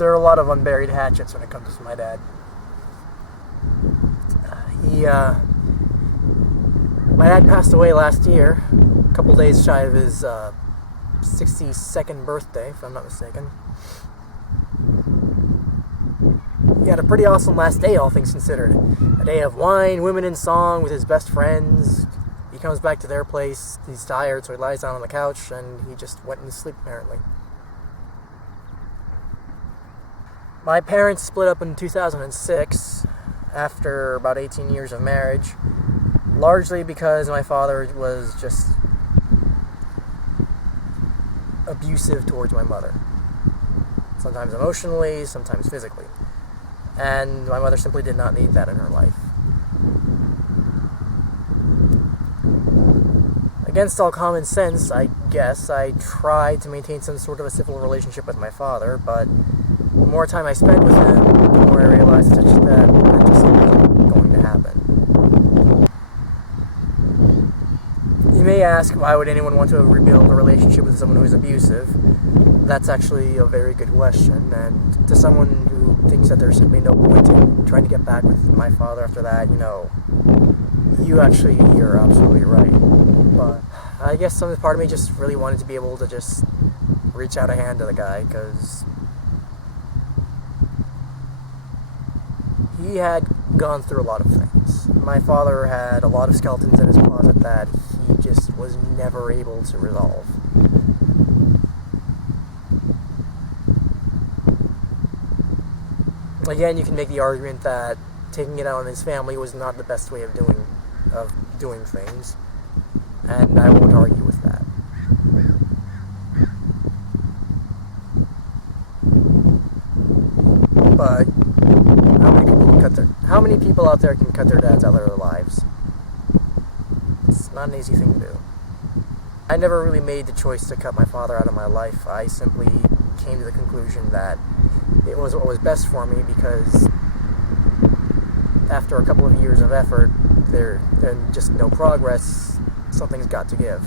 there are a lot of unburied hatchets when it comes to my dad. My dad passed away last year, a couple days shy of his 62nd birthday, if I'm not mistaken. He had a pretty awesome last day, all things considered. A day of wine, women, and song with his best friends. He comes back to their place, he's tired, so he lies down on the couch, and he just went into sleep, apparently. My parents split up in 2006, after about 18 years of marriage, largely because my father was just abusive towards my mother. Sometimes emotionally, sometimes physically. And my mother simply did not need that in her life. Against all common sense, I guess, I tried to maintain some sort of a civil relationship with my father, but the more time I spent with him, the more I realized that just wasn't going to happen. You may ask, why would anyone want to rebuild a relationship with someone who is abusive? That's actually a very good question, and to someone who thinks that there's simply no point in trying to get back with my father after that, you're absolutely right. But I guess some part of me just really wanted to be able to just reach out a hand to the guy, because he had gone through a lot of things. My father had a lot of skeletons in his closet that he just was never able to resolve. Again, you can make the argument that taking it out on his family was not the best way of doing things, and I won't argue with that. But how many people out there can cut their dads out of their lives? It's not an easy thing to do. I never really made the choice to cut my father out of my life. I simply came to the conclusion that it was what was best for me, because after a couple of years of effort and just no progress, something's got to give.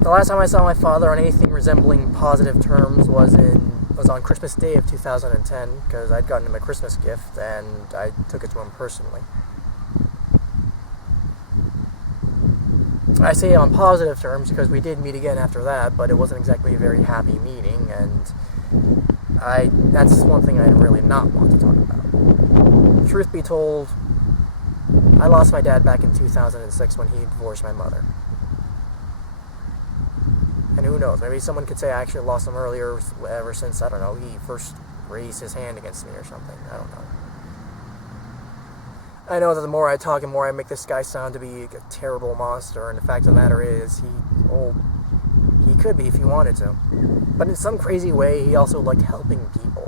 The last time I saw my father on anything resembling positive terms was on Christmas Day of 2010, because I'd gotten him a Christmas gift and I took it to him personally. I say on positive terms because we did meet again after that, but it wasn't exactly a very happy meeting, and that's one thing I really not want to talk about. Truth be told, I lost my dad back in 2006 when he divorced my mother. And who knows, maybe someone could say I actually lost him earlier, ever since, I don't know, he first raised his hand against me or something. I don't know. I know that the more I talk, the more I make this guy sound to be a terrible monster, and the fact of the matter is, he could be if he wanted to. But in some crazy way, he also liked helping people.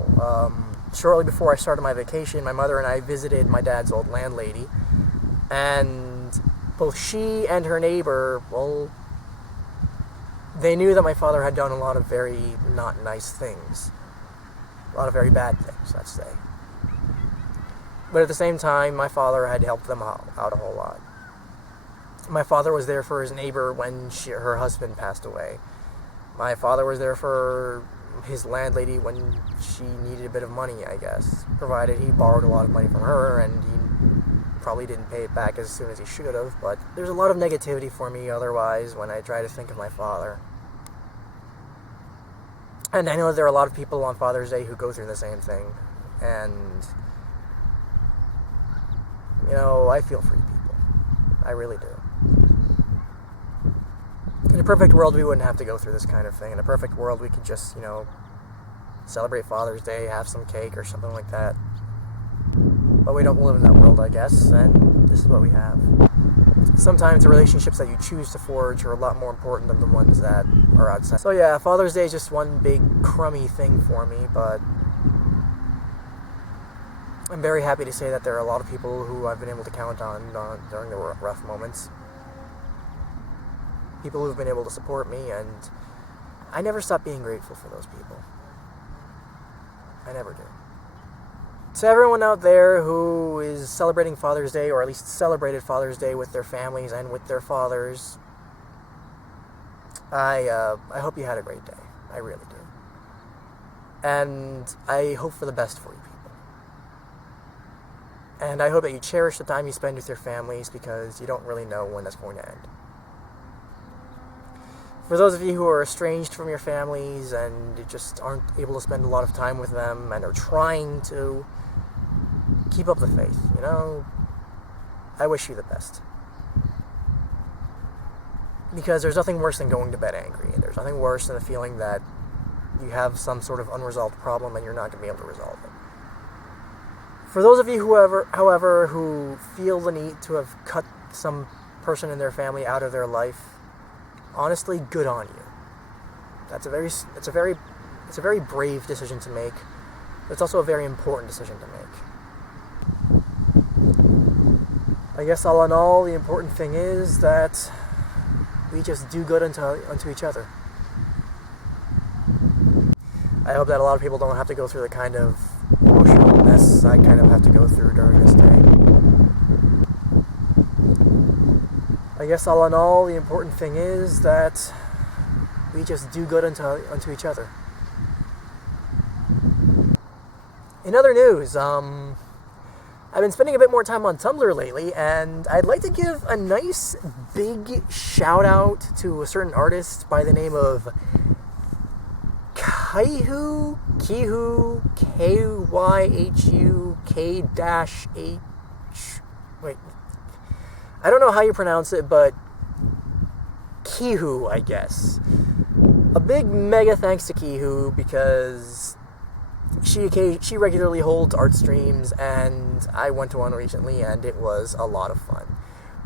Shortly before I started my vacation, my mother and I visited my dad's old landlady, and both she and her neighbor, they knew that my father had done a lot of very not nice things. A lot of very bad things, let's say. But at the same time, my father had helped them out a whole lot. My father was there for his neighbor when her husband passed away. My father was there for his landlady when she needed a bit of money, I guess. Provided he borrowed a lot of money from her, and he probably didn't pay it back as soon as he should have. But there's a lot of negativity for me otherwise when I try to think of my father. And I know there are a lot of people on Father's Day who go through the same thing. And I feel for you people. I really do. In a perfect world, we wouldn't have to go through this kind of thing. In a perfect world, we could just, celebrate Father's Day, have some cake or something like that. But we don't live in that world, I guess, and this is what we have. Sometimes the relationships that you choose to forge are a lot more important than the ones that are outside. So yeah, Father's Day is just one big crummy thing for me, but I'm very happy to say that there are a lot of people who I've been able to count on during the rough moments. People who've been able to support me, and I never stop being grateful for those people. I never do. To everyone out there who is celebrating Father's Day, or at least celebrated Father's Day with their families and with their fathers, I hope you had a great day. I really do. And I hope for the best for you people. And I hope that you cherish the time you spend with your families, because you don't really know when that's going to end. For those of you who are estranged from your families and you just aren't able to spend a lot of time with them and are trying to keep up the faith, I wish you the best. Because there's nothing worse than going to bed angry, and there's nothing worse than the feeling that you have some sort of unresolved problem and you're not going to be able to resolve it. For those of you, however, who feel the need to have cut some person in their family out of their life, honestly, good on you. It's a very brave decision to make, but it's also a very important decision to make. I guess all in all, the important thing is that we just do good unto each other. I hope that a lot of people don't have to go through the kind of emotional mess I kind of have to go through during this day. I guess all in all, the important thing is that we just do good unto each other. In other news, I've been spending a bit more time on Tumblr lately, and I'd like to give a nice big shout out to a certain artist by the name of Kyhu, Kyhu, K-H. Wait. I don't know how you pronounce it, but Kihu, I guess. A big mega thanks to Kihu, because she regularly holds art streams, and I went to one recently, and it was a lot of fun.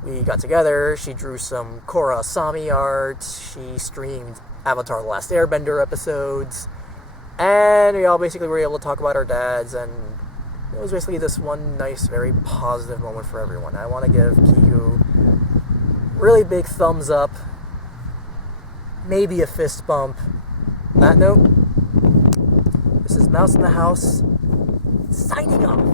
We got together, she drew some Korra Asami art, she streamed Avatar The Last Airbender episodes, and we all basically were able to talk about our dads, and it was basically this one nice, very positive moment for everyone. I want to give Kihu really big thumbs up, maybe a fist bump. On that note, this is Mouse in the House, signing off.